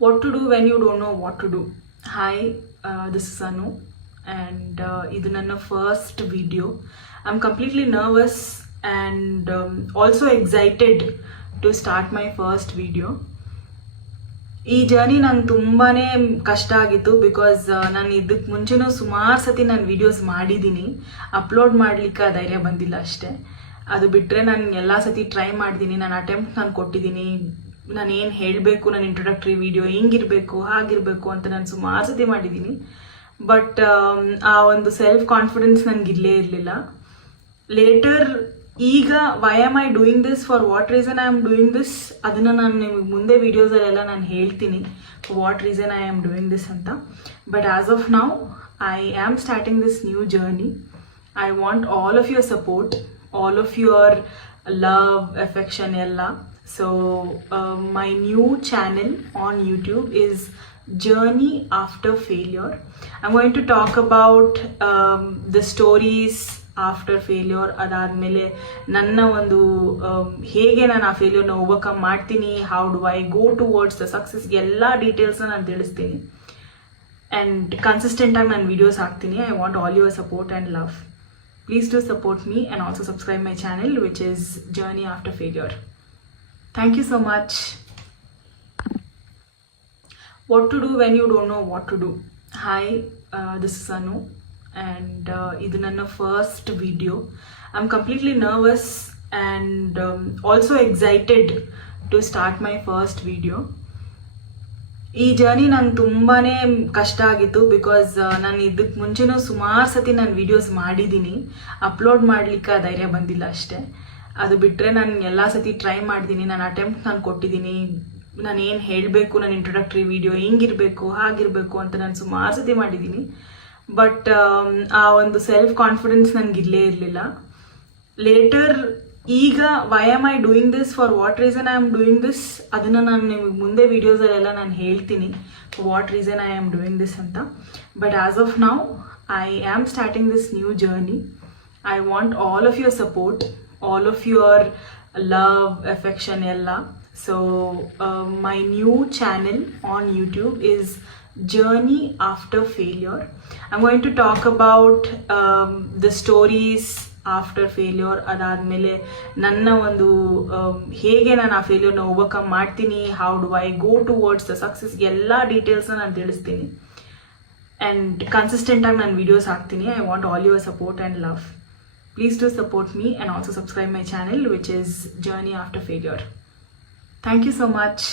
What to do when you don't know what to do. Hi, this is Anu, and ಇದು ನನ್ನ first video. I'm completely nervous and also excited to start my first video. ಈ journey ನಂಗೆ ತುಂಬಾ ಕಷ್ಟ ಆಗಿತ್ತು because ನಾನು ಇದಕ್ಕೆ ಮುಂಚೆನೂ ಸುಮಾರು ಸತಿ ನಾನು ವೀಡಿಯೋಸ್ ಮಾಡಿದ್ದೀನಿ. ಅಪ್ಲೋಡ್ ಮಾಡಲಿಕ್ಕೆ ಧೈರ್ಯ ಬಂದಿಲ್ಲ ಅಷ್ಟೇ. ಅದು ಬಿಟ್ಟರೆ ನಾನು ಎಲ್ಲ ಸತಿ ಟ್ರೈ ಮಾಡಿದ್ದೀನಿ, ನಾನು ಅಟೆಂಪ್ಟ್ ನಾನು ಕೊಟ್ಟಿದ್ದೀನಿ. ನಾನು ಏನು ಹೇಳಬೇಕು, ನನ್ನ ಇಂಟ್ರೊಡಕ್ಟರಿ ವಿಡಿಯೋ ಹಿಂಗಿರಬೇಕು ಹಾಗಿರಬೇಕು ಅಂತ ನಾನು ಸುಮಾರು ಸತಿ ಮಾಡಿದ್ದೀನಿ. ಬಟ್ ಆ ಒಂದು ಸೆಲ್ಫ್ ಕಾನ್ಫಿಡೆನ್ಸ್ ನನಗೆ ಇಲ್ಲೇ ಇರಲಿಲ್ಲ. ಲೇಟರ್ ಈಗ why am I doing this, for what reason I am doing this, ಅದನ್ನು ನಾನು ನಿಮಗೆ ಮುಂದೆ ವೀಡಿಯೋಸಲ್ಲೆಲ್ಲ ನಾನು ಹೇಳ್ತೀನಿ what reason I am doing this ಅಂತ. But as of now I am starting this new journey. I want all of your support, all of your love, affection, ella. So my new channel on YouTube is Journey After Failure. I'm going to talk about the stories after failure. ಅದಾದಮೇಲೆ ನನ್ನ ಒಂದು ಹೇಗೆ ನಾನು ಆ ಫೇಲ್ಯೂರ್ನ overcome ಮಾಡ್ತೀನಿ, how do I go towards the success, ಎಲ್ಲ ಡೀಟೇಲ್ಸ್ನ ನಾನು ತಿಳಿಸ್ತೀನಿ. ಆ್ಯಂಡ್ ಕನ್ಸಿಸ್ಟೆಂಟಾಗಿ ನಾನು ವೀಡಿಯೋಸ್ ಹಾಕ್ತೀನಿ. I want all your support and love. Please do support me and also subscribe my channel, which is Journey After Failure. Thank you so much. What to do when you don't know what to do. Hi, this is Anu, and ಇದು ನನ್ನ first video. I'm completely nervous and also excited to start my first video. ಈ journey ನಂಗೆ ತುಂಬಾ ಕಷ್ಟ ಆಗಿತ್ತು because ನಾನು ಇದಕ್ಕೆ ಮುಂಚೆನೂ ಸುಮಾರು ಸತಿ ನಾನು ವೀಡಿಯೋಸ್ ಮಾಡಿದ್ದೀನಿ. ಅಪ್ಲೋಡ್ ಮಾಡಲಿಕ್ಕೆ ಧೈರ್ಯ ಬಂದಿಲ್ಲ ಅಷ್ಟೇ. ಅದು ಬಿಟ್ಟರೆ ನಾನು ಎಲ್ಲ ಸತಿ ಟ್ರೈ ಮಾಡಿದ್ದೀನಿ, ನಾನು ಅಟೆಂಪ್ಟ್ ನಾನು ಕೊಟ್ಟಿದ್ದೀನಿ. ನಾನು ಏನು ಹೇಳಬೇಕು, ನನ್ನ ಇಂಟ್ರೊಡಕ್ಟರಿ ವಿಡಿಯೋ ಹಿಂಗಿರಬೇಕು ಹಾಗಿರಬೇಕು ಅಂತ ನಾನು ಸುಮಾರು ಸತಿ ಮಾಡಿದ್ದೀನಿ. ಬಟ್ ಆ ಒಂದು ಸೆಲ್ಫ್ ಕಾನ್ಫಿಡೆನ್ಸ್ ನನಗೆ ಇಲ್ಲೇ ಇರಲಿಲ್ಲ. ಲೇಟರ್ ಈಗ why am I doing this, for what reason I am doing this, ಅದನ್ನು ನಾನು ನಿಮಗೆ ಮುಂದೆ ವೀಡಿಯೋಸಲ್ಲೆಲ್ಲ ನಾನು ಹೇಳ್ತೀನಿ what reason I am doing this ಅಂತ. But as of now I am starting this new journey. I want all of your support, all of your love, affection, ಎಲ್ಲ. So my new channel on YouTube is Journey After Failure. I'm going to talk about the stories after failure. ಅದಾದಮೇಲೆ ನನ್ನ ಒಂದು ಹೇಗೆ ನಾನು ಆ ಫೇಲ್ಯೂರ್ನ overcome ಮಾಡ್ತೀನಿ, how do I go towards the success, ಎಲ್ಲ ಡೀಟೇಲ್ಸ್ನ ನಾನು ತಿಳಿಸ್ತೀನಿ. ಆ್ಯಂಡ್ ಕನ್ಸಿಸ್ಟೆಂಟಾಗಿ ನಾನು ವೀಡಿಯೋಸ್ ಹಾಕ್ತೀನಿ. I want all your support and love. Please do support me and also subscribe my channel, which is journey after failure. Thank you so much.